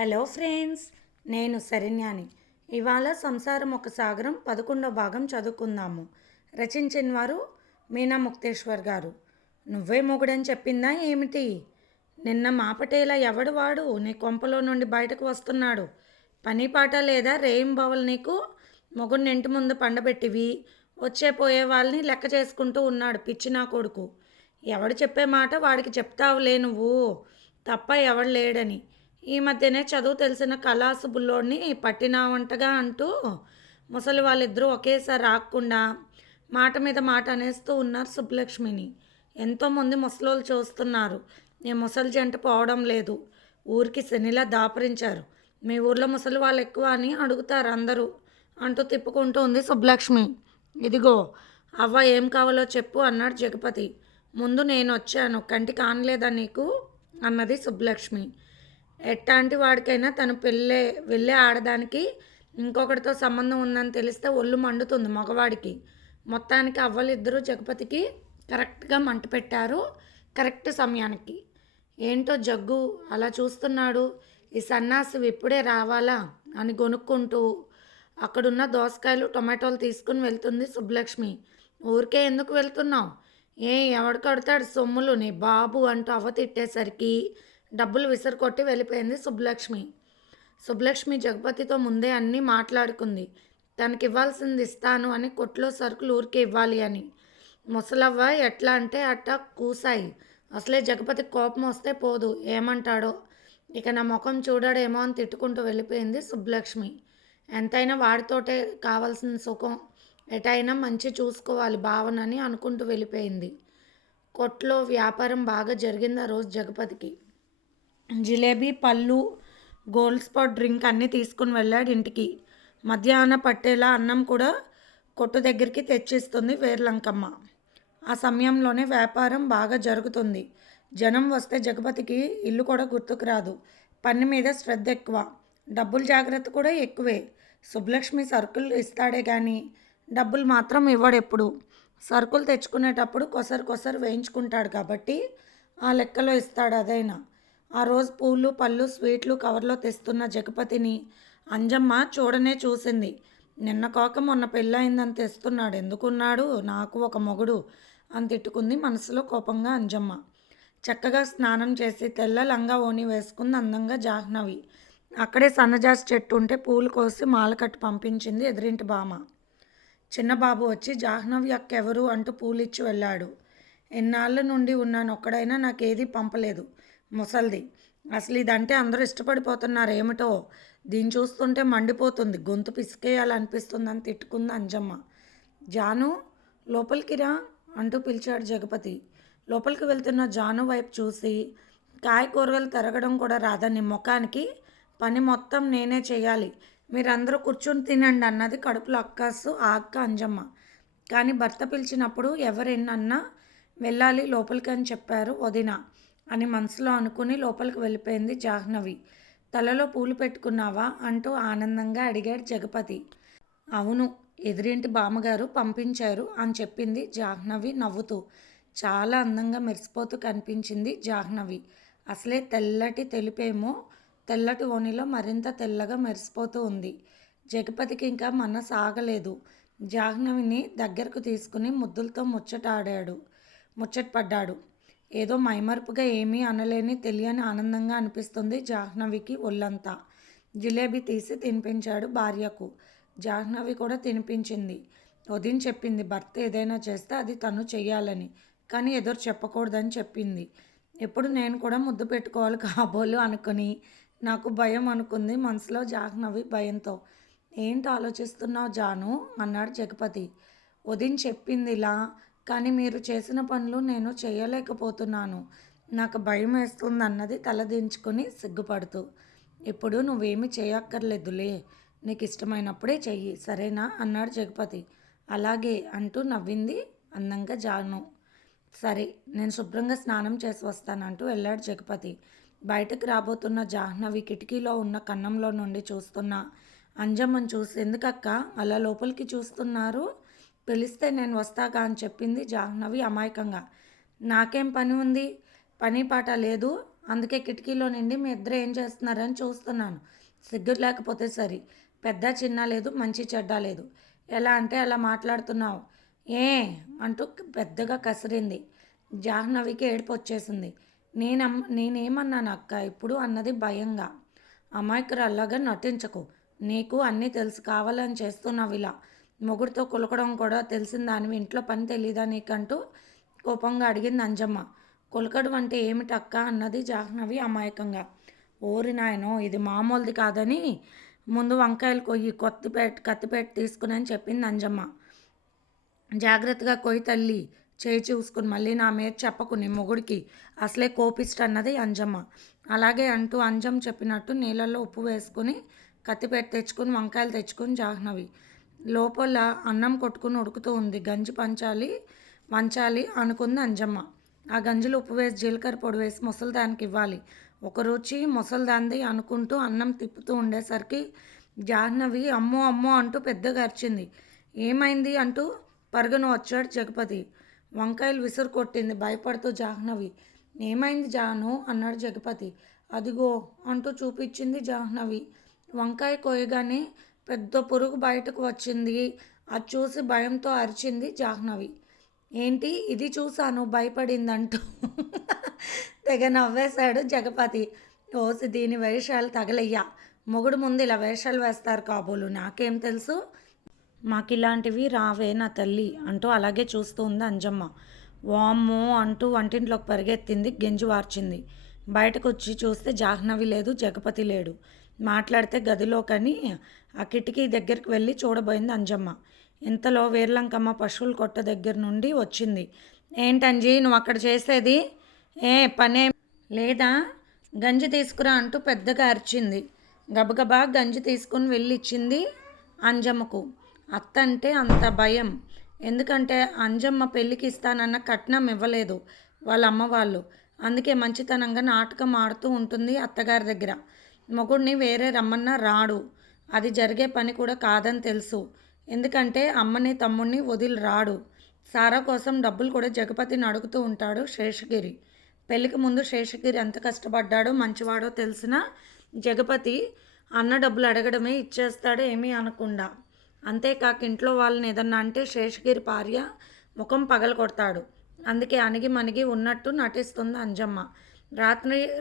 Hello friends, నేను శరణ్యాని. ఇవాళ సంసారం ఒక సాగరం 11వ భాగం చదువుకుందాము. రచించిన వారు మీనా ముక్తేశ్వర్ గారు. నువ్వే మొగుడని చెప్పిందా ఏమిటి? నిన్న మాపటేలా ఎవడు వాడు నీ కొంపలో నుండి బయటకు వస్తున్నాడు? పని పాట లేదా రేయింబవలు నీకు? మొగుడిని ఇంటి ముందు పండబెట్టివి వచ్చే పోయే వాళ్ళని లెక్క చేసుకుంటూ ఉన్నాడు పిచ్చి నా కొడుకు. ఎవడు చెప్పే మాట వాడికి చెప్తావులే నువ్వు, తప్ప ఎవడు లేడని. ఈ మధ్యనే చదువు తెలిసిన కళాసు బుల్లోడిని పట్టినావంటగా అంటూ ముసలి వాళ్ళిద్దరూ ఒకేసారి రాకుండా మాట మీద మాట అనేస్తూ ఉన్నారు సుబ్బలక్ష్మిని. ఎంతోమంది ముసలోళ్ళు చూస్తున్నారు. నీ ముసలి జంట పోవడం లేదు. ఊరికి శనిలా దాపరించారు. మీ ఊర్లో ముసలి వాళ్ళు ఎక్కువ అని అడుగుతారు అందరూ అంటూ తిప్పుకుంటూ ఉంది సుబ్బలక్ష్మి. ఇదిగో అవ్వ, ఏం కావాలో చెప్పు అన్నాడు జగపతి. ముందు నేను వచ్చాను, కంటికి ఆనలేదా నీకు అన్నది సుబ్బలక్ష్మి. ఎట్లాంటి వాడికైనా తను వెళ్ళే ఆడదానికి ఇంకొకటితో సంబంధం ఉందని తెలిస్తే ఒళ్ళు మండుతుంది మగవాడికి. మొత్తానికి అవ్వలిద్దరూ జగపతికి కరెక్ట్గా మంట పెట్టారు, కరెక్ట్ సమయానికి. ఏంటో జగ్గు అలా చూస్తున్నాడు? ఈ సన్నాసి ఇప్పుడే రావాలా అని గొనుక్కుంటూ అక్కడున్న దోసకాయలు టొమాటోలు తీసుకుని వెళ్తుంది సుబ్బలక్ష్మి. ఊరికే ఎందుకు వెళ్తున్నావు? ఎవడు కడతాడు సొమ్ములు నీ బాబు అంటూ అవ్వ తిట్టేసరికి డబ్బులు విసిరికొట్టి వెళ్ళిపోయింది సుబ్బలక్ష్మి. సుబ్బలక్ష్మి జగపతితో ముందే అన్నీ మాట్లాడుకుంది. తనకి ఇవ్వాల్సింది ఇస్తాను అని, కొట్లో సరుకులు ఊరికే ఇవ్వాలి అని. ముసలవ్వ ఎట్లా అంటే అట్టా కూసాయి. అసలే జగపతి కోపం వస్తే పోదు, ఏమంటాడో, ఇక నా ముఖం చూడాడేమో అని తిట్టుకుంటూ వెళ్ళిపోయింది సుబ్బలక్ష్మి. ఎంతైనా వాడితోటే కావాల్సిన సుఖం, ఎటైనా మంచి చూసుకోవాలి భావనని అనుకుంటూ వెళ్ళిపోయింది. కొట్లో వ్యాపారం బాగా జరిగింది ఆ రోజు జగపతికి. జిలేబీ, పళ్ళు, గోల్డ్ స్పాట్ డ్రింక్ అన్నీ తీసుకుని వెళ్ళాడు ఇంటికి. మధ్యాహ్న పట్టేలా అన్నం కూడా కొట్టు దగ్గరికి తెచ్చిస్తుంది వేర్లంకమ్మ. ఆ సమయంలోనే వ్యాపారం బాగా జరుగుతుంది. జనం వస్తే జగపతికి ఇల్లు కూడా గుర్తుకు రాదు. పని మీద శ్రద్ధ ఎక్కువ, డబ్బులు జాగ్రత్త కూడా ఎక్కువే. సుబ్బలక్ష్మి సరుకులు ఇస్తాడే కానీ డబ్బులు మాత్రం ఇవ్వడెప్పుడు. సరుకులు తెచ్చుకునేటప్పుడు కొసరు వేయించుకుంటాడు కాబట్టి ఆ లెక్కలో ఇస్తాడు అదైనా. ఆ రోజు పూలు, పళ్ళు, స్వీట్లు కవర్లో తెస్తున్న జగపతిని అంజమ్మ చూడనే చూసింది. నిన్న కాక మొన్న పెళ్ళయిందని తెస్తున్నాడు, ఎందుకున్నాడు నాకు ఒక మొగుడు అని తిట్టుకుంది మనసులో కోపంగా అంజమ్మ. చక్కగా స్నానం చేసి తెల్ల లంగా ఓని వేసుకుంది అందంగా జాహ్నవి. అక్కడే సన్నజాజి చెట్టు ఉంటే పూలు కోసి మాల కట్టి పంపించింది ఎదురింటి బామ. చిన్నబాబు వచ్చి జాహ్నవి అక్క ఎవరు అంటూ పూలిచ్చి వెళ్ళాడు. ఎన్నాళ్ళ నుండి ఉన్నాను, ఒక్కడైనా నాకేదీ పంపలేదు ముసల్ది. అసలు ఇదంటే అందరూ ఇష్టపడిపోతున్నారు ఏమిటో, దీన్ని చూస్తుంటే మండిపోతుంది, గొంతు పిసికేయాలనిపిస్తుందని తిట్టుకుంది అంజమ్మ. జాను లోపలికి రా అంటూ పిలిచాడు జగపతి. లోపలికి వెళ్తున్న జాను వైపు చూసి, కాయకూరలు తరగడం కూడా రాదని ముఖానికి, పని మొత్తం నేనే చేయాలి, మీరందరూ కూర్చొని తినండి అన్నది కడుపులో అక్కసు ఆ అక్క అంజమ్మ. కానీ భర్త పిలిచినప్పుడు ఎవరెన్నన్నా వెళ్ళాలి లోపలికి అని చెప్పారు వదిన అని మనసులో అనుకుని లోపలికి వెళ్ళిపోయింది జాహ్నవి. తలలో పూలు పెట్టుకున్నావా అంటూ ఆనందంగా అడిగాడు జగపతి. అవును, ఎదురింటి బామ్మగారు పంపించారు అని చెప్పింది జాహ్నవి నవ్వుతూ. చాలా అందంగా మెరిసిపోతూ కనిపించింది జాహ్నవి. అసలే తెల్లటి తెలుపేమో తెల్లటి ఓనిలో మరింత తెల్లగా మెరిసిపోతూ ఉంది. జగపతికి ఇంకా మనసు ఆగలేదు. జాహ్నవిని దగ్గరకు తీసుకుని ముద్దులతో ముచ్చటపడ్డాడు. ఏదో మైమరుపుగా ఏమీ అనలేని తెలియని ఆనందంగా అనిపిస్తుంది జాహ్నవికి ఒళ్ళంతా. జిలేబీ తీసి తినిపించాడు భార్యకు. జాహ్నవి కూడా తినిపించింది. వదిన చెప్పింది భర్త ఏదైనా చేస్తే అది తను చెయ్యాలని, కానీ ఎదురు చెప్పకూడదని చెప్పింది. ఎప్పుడు నేను కూడా ముద్దు పెట్టుకోవాలి కాబోలు అనుకుని నాకు భయం అనుకుంది మనసులో జాహ్నవి భయంతో. ఏంటి ఆలోచిస్తున్నావు జాను అన్నాడు జగపతి. వదిన చెప్పింది ఇలా, కానీ మీరు చేసిన పనులు నేను చేయలేకపోతున్నాను, నాకు భయం వేస్తుంది అన్నది తలదించుకొని సిగ్గుపడుతూ. ఇప్పుడు నువ్వేమీ చేయక్కర్లేదులే, నీకు ఇష్టమైనప్పుడే చెయ్యి సరేనా అన్నాడు జగపతి. అలాగే అంటూ నవ్వింది అందంగా జాను. సరే, నేను శుభ్రంగా స్నానం చేసి వస్తానంటూ వెళ్ళాడు జగపతి. బయటకు రాబోతున్న జాహ్నవి కిటికీలో ఉన్న కన్నంలో నుండి చూస్తున్న అంజమ్మను చూసి, ఎందుకక్క అలా లోపలికి చూస్తున్నారు, పిలిస్తే నేను వస్తాగా అని చెప్పింది జాహ్నవి అమాయకంగా. నాకేం పని ఉంది, పని పాట లేదు, అందుకే కిటికీలో నుండి మీ ఇద్దరు ఏం చేస్తున్నారని చూస్తున్నాను. సిగ్గు లేకపోతే సరి. పెద్ద చిన్న లేదు, మంచి చెడ్డ లేదు. ఎలా అంటే అలా మాట్లాడుతున్నావు. ఏ అంటూ పెద్దగా కసిరింది. జాహ్నవికి ఏడుపు వచ్చేసింది. నేనేమన్నాను అక్క ఇప్పుడు అన్నది భయంగా. అమాయకురాల్లాగా నటించకు. నీకు అన్నీ తెలుసు, కావాలని చేస్తున్నావు ఇలా. మొగుడితో కులకడం కూడా తెలిసిన దానివి, ఇంట్లో పని తెలీదా నీకంటూ కోపంగా అడిగింది అంజమ్మ. కులకడం అంటే ఏమిటి అక్క అన్నది జాహ్నవి అమాయకంగా. ఓరి నాయనో, ఇది మామూలుది కాదని ముందు వంకాయలు కొయ్యి, కత్తిపేట తీసుకుని అని చెప్పింది అంజమ్మ. జాగ్రత్తగా కొయ్యి తల్లి, చేయి చూసుకుని మళ్ళీ నా మీద చెప్పకు, నీ మొగుడికి అసలే కోపిస్ట్ అన్నది అంజమ్మ. అలాగే అంటూ అంజమ్మ చెప్పినట్టు నీళ్ళల్లో ఉప్పు వేసుకుని కత్తిపేట తెచ్చుకుని వంకాయలు తెచ్చుకుని జాహ్నవి. లోపల అన్నం కొట్టుకుని ఉడుకుతూ ఉంది. గంజి వంచాలి అనుకుంది అంజమ్మ. ఆ గంజిలో ఉప్పు వేసి జీలకర్ర పొడి వేసి ముసలిదానికి ఇవ్వాలి. ఒక రుచి ముసలిదాంది అనుకుంటూ అన్నం తిప్పుతూ ఉండేసరికి జాహ్నవి అమ్మో అమ్మో అంటూ పెద్దగా అరిచింది. ఏమైంది అంటూ పరుగున వచ్చాడు జగపతి. వంకాయలు విసురు కొట్టింది భయపడుతూ జాహ్నవి. ఏమైంది జాను అన్నాడు జగపతి. అదిగో అంటూ చూపించింది జాహ్నవి. వంకాయ కోయగానే పెద్ద పురుగు బయటకు వచ్చింది. అది చూసి భయంతో అరిచింది జాహ్నవి. ఏంటి ఇది చూశాను భయపడిందంటూ తెగ నవ్వేశాడు జగపతి. ఓసి దీని వేషాలు తగలయ్యా. మొగుడు ముందు ఇలా వేషాలు వేస్తారు కాబోలు, నాకేం తెలుసు, మాకిలాంటివి రావే నా తల్లి అంటూ అలాగే చూస్తూ ఉంది అంజమ్మ. వామ్మో అంటూ వంటింట్లోకి పరిగెత్తింది, గెంజి వార్చింది. బయటకు వచ్చి చూస్తే జాహ్నవి లేదు, జగపతి లేడు. మాట్లాడితే గదిలోకని ఆ కిటికీ దగ్గరికి వెళ్ళి చూడబోయింది అంజమ్మ. ఇంతలో వేర్లంకమ్మ పశువుల కొట్ట దగ్గర నుండి వచ్చింది. ఏంటంజీ నువ్వు అక్కడ చేసేది? ఏ పనే లేదా? గంజి తీసుకురా అంటూ పెద్దగా అరిచింది. గబగబా గంజి తీసుకుని వెళ్ళి ఇచ్చింది అంజమ్మకు. అత్త అంటే అంత భయం. ఎందుకంటే అంజమ్మ పెళ్ళికి ఇస్తానన్న కట్నం ఇవ్వలేదు వాళ్ళ అమ్మ వాళ్ళు. అందుకే మంచితనంగా నాటకం ఆడుతూ ఉంటుంది అత్తగారి దగ్గర. మొగుడిని వేరే రమ్మన్నా రాడు. అది జరిగే పని కూడా కాదని తెలుసు. ఎందుకంటే అమ్మని తమ్ముడిని వదిలి రాడు. సారా కోసం డబ్బులు కూడా జగపతిని అడుగుతూ ఉంటాడు శేషగిరి. పెళ్ళికి ముందు శేషగిరి ఎంత కష్టపడ్డాడో మంచివాడో తెలిసిన జగపతి అన్న డబ్బులు అడగడమే ఇచ్చేస్తాడు ఏమీ అనకుండా. అంతేకాక ఇంట్లో వాళ్ళని ఏదన్నా అంటే శేషగిరి భార్య ముఖం పగల కొడతాడు. అందుకే అణిగి మణిగి ఉన్నట్టు నటిస్తుంది అంజమ్మ.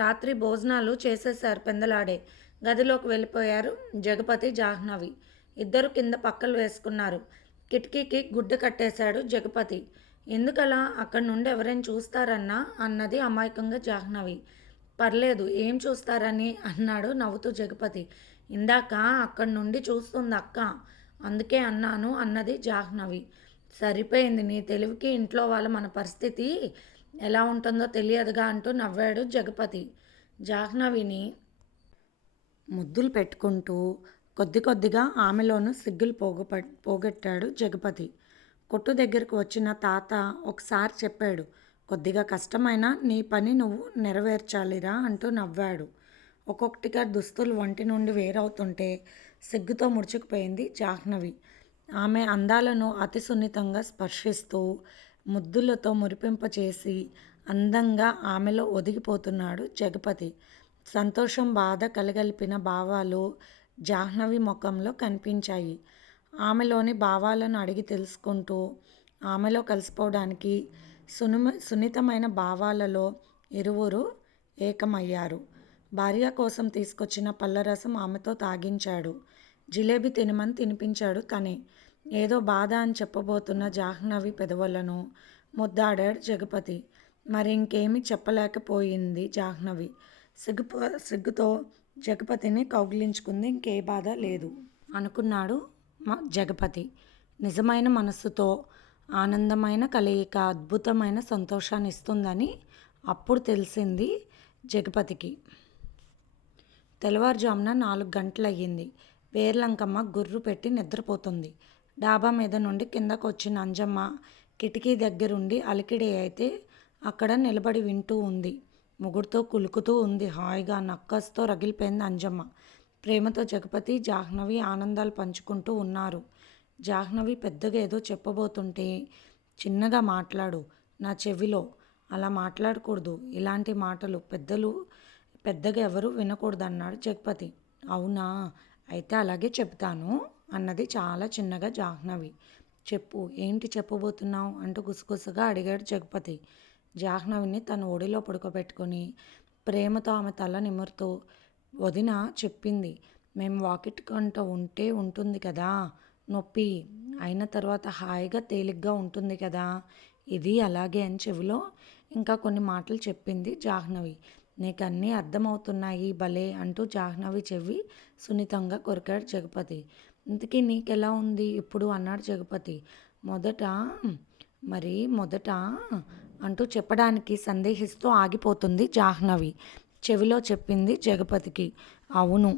రాత్రి భోజనాలు చేసేశారు పెందలాడే. గదిలోకి వెళ్ళిపోయారు జగపతి జాహ్నవి. ఇద్దరు కింద పక్కలు వేసుకున్నారు. కిటికీకి గుడ్డ కట్టేశాడు జగపతి. ఎందుకలా? అక్కడి నుండి ఎవరైనా చూస్తారన్నా అన్నది అమాయకంగా జాహ్నవి. పర్లేదు, ఏం చూస్తారని అన్నాడు నవ్వుతూ జగపతి. ఇందాక అక్కడి నుండి చూస్తుంది అక్క, అందుకే అన్నాను అన్నది జాహ్నవి. సరిపోయింది, నీ తెలివికి ఇంట్లో వాళ్ళ మన పరిస్థితి ఎలా ఉంటుందో తెలియదుగా అంటూ నవ్వాడు జగపతి. జాహ్నవిని ముద్దులు పెట్టుకుంటూ కొద్దిగా ఆమెలోనూ సిగ్గులు పోగొట్టాడు జగపతి. కొట్టు దగ్గరకు వచ్చిన తాత ఒకసారి చెప్పాడు, కొద్దిగా కష్టమైనా నీ పని నువ్వు నెరవేర్చాలిరా అంటూ నవ్వాడు. ఒక్కొక్కటిగా దుస్తులు వంటి నుండి వేరవుతుంటే సిగ్గుతో ముడుచుకుపోయింది జాహ్నవి. ఆమె అందాలను అతి సున్నితంగా స్పర్శిస్తూ ముద్దులతో మురిపింపచేసి అందంగా ఆమెలో ఒదిగిపోతున్నాడు జగపతి. సంతోషం, బాధ కలగలిపిన భావాలు జాహ్నవి ముఖంలో కనిపించాయి. ఆమెలోని భావాలను అడిగి తెలుసుకుంటూ ఆమెలో కలిసిపోవడానికి సున్నితమైన భావాలలో ఇరువురు ఏకమయ్యారు. భార్య కోసం తీసుకొచ్చిన పళ్ళరసం ఆమెతో తాగించాడు. జిలేబీ తినమని తినిపించాడు తనే. ఏదో బాధ అని చెప్పబోతున్న జాహ్నవి పెదవులను ముద్దాడాడు జగపతి. మరి ఇంకేమీ చెప్పలేకపోయింది జాహ్నవి. సిగ్గుతో జగపతిని కౌగిలించుకుంది. ఇంకే బాధ లేదు అనుకున్నాడు జగపతి. నిజమైన మనస్సుతో ఆనందమైన కలయిక అద్భుతమైన సంతోషాన్ని ఇస్తుందని అప్పుడు తెలిసింది జగపతికి. తెల్లవారుజామున 4 గంటలయ్యింది. వేర్లంకమ్మ గుర్రు పెట్టి నిద్రపోతుంది. డాబా మీద నుండి కిందకు వచ్చిన అంజమ్మ కిటికీ దగ్గరుండి అలికిడి అయితే అక్కడ నిలబడి వింటూ ఉంది. మొగుడుతో కులుకుతూ ఉంది హాయిగా. నక్కస్తో రగిలిపోయింది అంజమ్మ. ప్రేమతో జగపతి, జాహ్నవి ఆనందాలు పంచుకుంటూ ఉన్నారు. జాహ్నవి పెద్దగా ఏదో చెప్పబోతుంటే చిన్నగా మాట్లాడు నా చెవిలో అలా మాట్లాడకూడదు. ఇలాంటి మాటలు పెద్దగా ఎవరు వినకూడదు అన్నాడు జగపతి. అవునా, అయితే అలాగే చెప్తాను అన్నది చాలా చిన్నగా జాహ్నవి. చెప్పు, ఏంటి చెప్పబోతున్నావు అంటూ గుసగుసగా అడిగాడు జగపతి. జాహ్నవిని తన ఒడిలో పడుకోబెట్టుకొని ప్రేమతో ఆమె తల నిమురుతూ, వదిన చెప్పింది, మేము వాకిట్ కంట ఉంటే ఉంటుంది కదా నొప్పి, అయిన తర్వాత హాయిగా తేలిగ్గా ఉంటుంది కదా, ఇది అలాగే అని చెవిలో ఇంకా కొన్ని మాటలు చెప్పింది జాహ్నవి. నీకన్నీ అర్థమవుతున్నాయి భలే అంటూ జాహ్నవి చెవి సున్నితంగా కొరికాడు జగపతి. ఇంతకీ నీకెలా ఉంది ఇప్పుడు అన్నాడు జగపతి. మొదట మొదట అంటూ చెప్పడానికి సందేహిస్తూ ఆగిపోతుంది జాహ్నవి. చెవిలో చెప్పింది జగపతికి. అవును,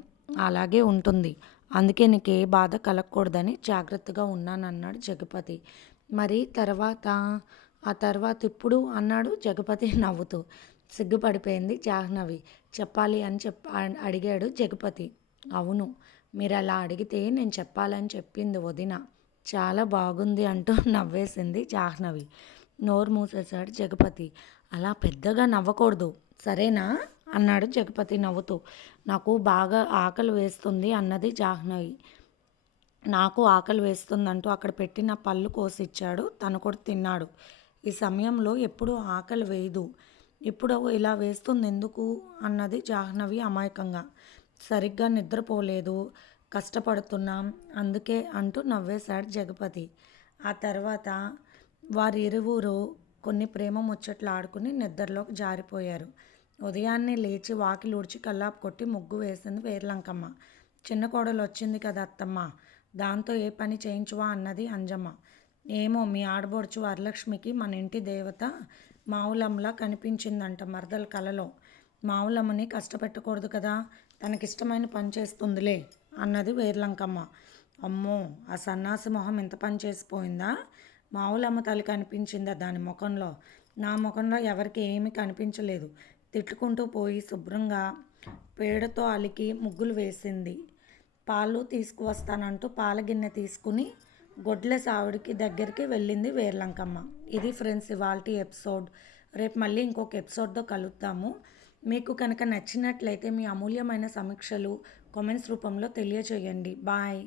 అలాగే ఉంటుంది. అందుకే నీకే బాధ కలగకూడదని జాగ్రత్తగా ఉన్నానన్నాడు జగపతి. మరి ఆ తర్వాత ఇప్పుడు అన్నాడు జగపతి నవ్వుతూ. సిగ్గుపడిపోయింది జాహ్నవి. చెప్పాలి అని అడిగాడు జగపతి. అవును, మీరు అలా అడిగితే నేను చెప్పాలని చెప్పింది వదిన. చాలా బాగుంది అంటూ నవ్వేసింది జాహ్నవి. నోరు మూసేశాడు జగపతి. అలా పెద్దగా నవ్వకూడదు సరేనా అన్నాడు జగపతి నవ్వుతూ. నాకు బాగా ఆకలి వేస్తుంది అన్నది జాహ్నవి. నాకు ఆకలి వేస్తుందంటూ అక్కడ పెట్టిన పళ్ళు కోసిచ్చాడు. తను కూడా తిన్నాడు. ఈ సమయంలో ఎప్పుడూ ఆకలి వేయదు, ఇప్పుడు ఇలా వేస్తుంది ఎందుకు అన్నది జాహ్నవి అమాయకంగా. సరిగ్గా నిద్రపోలేదు, కష్టపడుతున్నాం అందుకే అంటూ నవ్వేశాడు జగపతి. ఆ తర్వాత వారిరువురు కొన్ని ప్రేమ ముచ్చట్లు ఆడుకుని నిద్రలోకి జారిపోయారు. ఉదయాన్నే లేచి వాకిలి ఊడ్చి కల్లాపు కొట్టి ముగ్గు వేసింది వేర్లంకమ్మ. చిన్న కోడలు వచ్చింది కదా అత్తమ్మ, దాంతో ఏ పని చేయించువా అన్నది అంజమ్మ. ఏమో, మీ ఆడబొడుచు వరలక్ష్మికి మన ఇంటి దేవత మావులమ్మలా కనిపించిందంట మరదల కలలో. మావులమ్మని కష్టపెట్టకూడదు కదా, తనకిష్టమైన పని చేస్తుందిలే అన్నది వేర్లంకమ్మ. అమ్మో, ఆ సన్నాసి మొహం ఇంత పని చేసిపోయిందా? మావులమ్మ తల్లి కనిపించిందా దాని ముఖంలో? నా ముఖంలో ఎవరికి ఏమీ కనిపించలేదు. తిట్టుకుంటూ పోయి శుభ్రంగా పేడతో అలికి ముగ్గులు వేసింది. పాలు తీసుకువస్తానంటూ పాల గిన్నె తీసుకుని గొడ్ల సావిడికి దగ్గరికి వెళ్ళింది వేర్లంకమ్మ. ఇది ఫ్రెండ్స్ ఇవాల్టి ఎపిసోడ్. రేపు మళ్ళీ ఇంకొక ఎపిసోడ్తో కలుద్దాము. మీకు కనుక నచ్చినట్లయితే మీ అమూల్యమైన సమీక్షలు కామెంట్స్ రూపంలో తెలియచేయండి. బాయ్.